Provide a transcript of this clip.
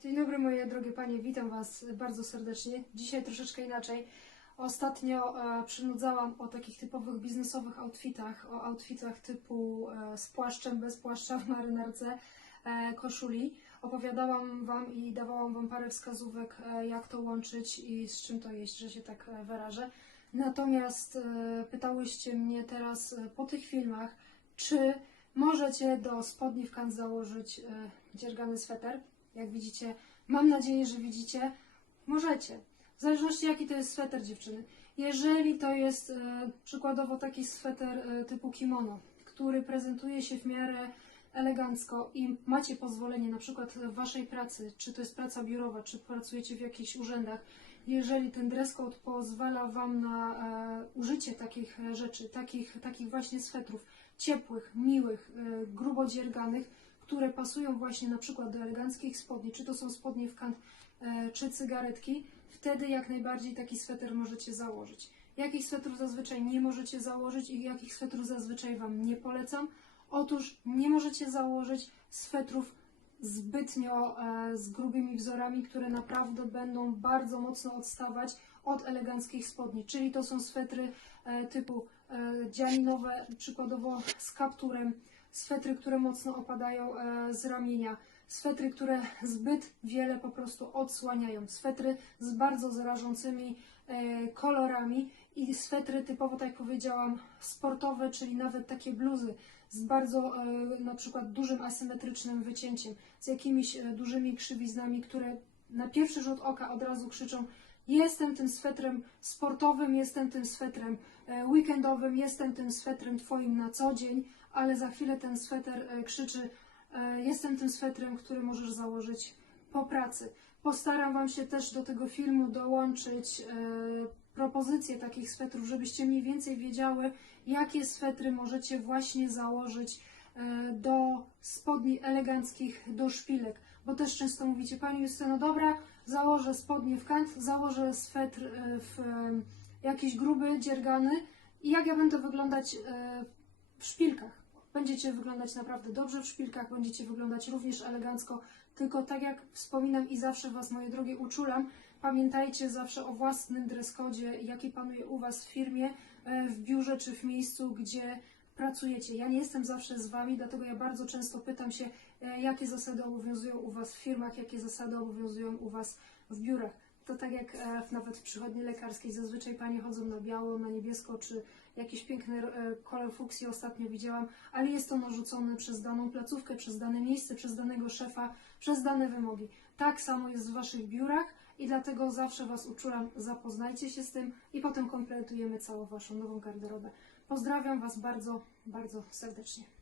Dzień dobry moje drogie panie, witam was bardzo serdecznie. Dzisiaj troszeczkę inaczej. Ostatnio e, przynudzałam o takich typowych biznesowych outfitach, o outfitach typu e, z płaszczem, bez płaszcza w marynarce, e, koszuli. Opowiadałam wam i dawałam wam parę wskazówek, e, jak to łączyć i z czym to jeść, że się tak e, wyrażę. Natomiast e, pytałyście mnie teraz e, po tych filmach, czy możecie do spodni w kant założyć e, dziergany sweter. Jak widzicie, mam nadzieję, że widzicie, możecie. W zależności jaki to jest sweter dziewczyny. Jeżeli to jest e, przykładowo taki sweter e, typu kimono, który prezentuje się w miarę elegancko i macie pozwolenie na przykład w waszej pracy, czy to jest praca biurowa, czy pracujecie w jakichś urzędach, jeżeli ten dress code pozwala wam na e, użycie takich rzeczy, takich, takich właśnie swetrów, ciepłych, miłych, grubo dzierganych, które pasują właśnie na przykład do eleganckich spodni, czy to są spodnie w kant, e, czy cygaretki, wtedy jak najbardziej taki sweter możecie założyć. Jakich swetrów zazwyczaj nie możecie założyć i jakich swetrów zazwyczaj Wam nie polecam? Otóż nie możecie założyć swetrów zbytnio e, z grubymi wzorami, które naprawdę będą bardzo mocno odstawać od eleganckich spodni. Czyli to są swetry e, typu dzianinowe, przykładowo z kapturem, swetry, które mocno opadają e, z ramienia, swetry, które zbyt wiele po prostu odsłaniają, swetry z bardzo zrażącymi e, kolorami i swetry typowo, tak jak powiedziałam, sportowe, czyli nawet takie bluzy z bardzo e, na przykład dużym asymetrycznym wycięciem, z jakimiś dużymi krzywiznami, które na pierwszy rzut oka od razu krzyczą Jestem tym swetrem sportowym, jestem tym swetrem weekendowym, jestem tym swetrem twoim na co dzień, ale za chwilę ten sweter e, krzyczy e, Jestem tym swetrem, który możesz założyć po pracy. Postaram Wam się też do tego filmu dołączyć e, propozycje takich swetrów, żebyście mniej więcej wiedziały, jakie swetry możecie właśnie założyć do spodni eleganckich, do szpilek. Bo też często mówicie, Pani Justyno, dobra, założę spodnie w kant, założę swetr w jakiś gruby, dziergany i jak ja będę wyglądać w szpilkach. Będziecie wyglądać naprawdę dobrze w szpilkach, będziecie wyglądać również elegancko, tylko tak jak wspominam i zawsze Was, moje drogie, uczulam, pamiętajcie zawsze o własnym dreskodzie, jaki panuje u Was w firmie, e, w biurze czy w miejscu, gdzie pracujecie. Ja nie jestem zawsze z Wami, dlatego ja bardzo często pytam się, e, jakie zasady obowiązują u Was w firmach, jakie zasady obowiązują u Was w biurach. To tak jak e, nawet w przychodni lekarskiej zazwyczaj Panie chodzą na biało, na niebiesko, czy jakiś piękny e, kolor fuksji ostatnio widziałam, ale jest to narzucone przez daną placówkę, przez dane miejsce, przez danego szefa, przez dane wymogi. Tak samo jest w Waszych biurach i dlatego zawsze Was uczulam, zapoznajcie się z tym i potem kompletujemy całą Waszą nową garderobę. Pozdrawiam Was bardzo, bardzo serdecznie.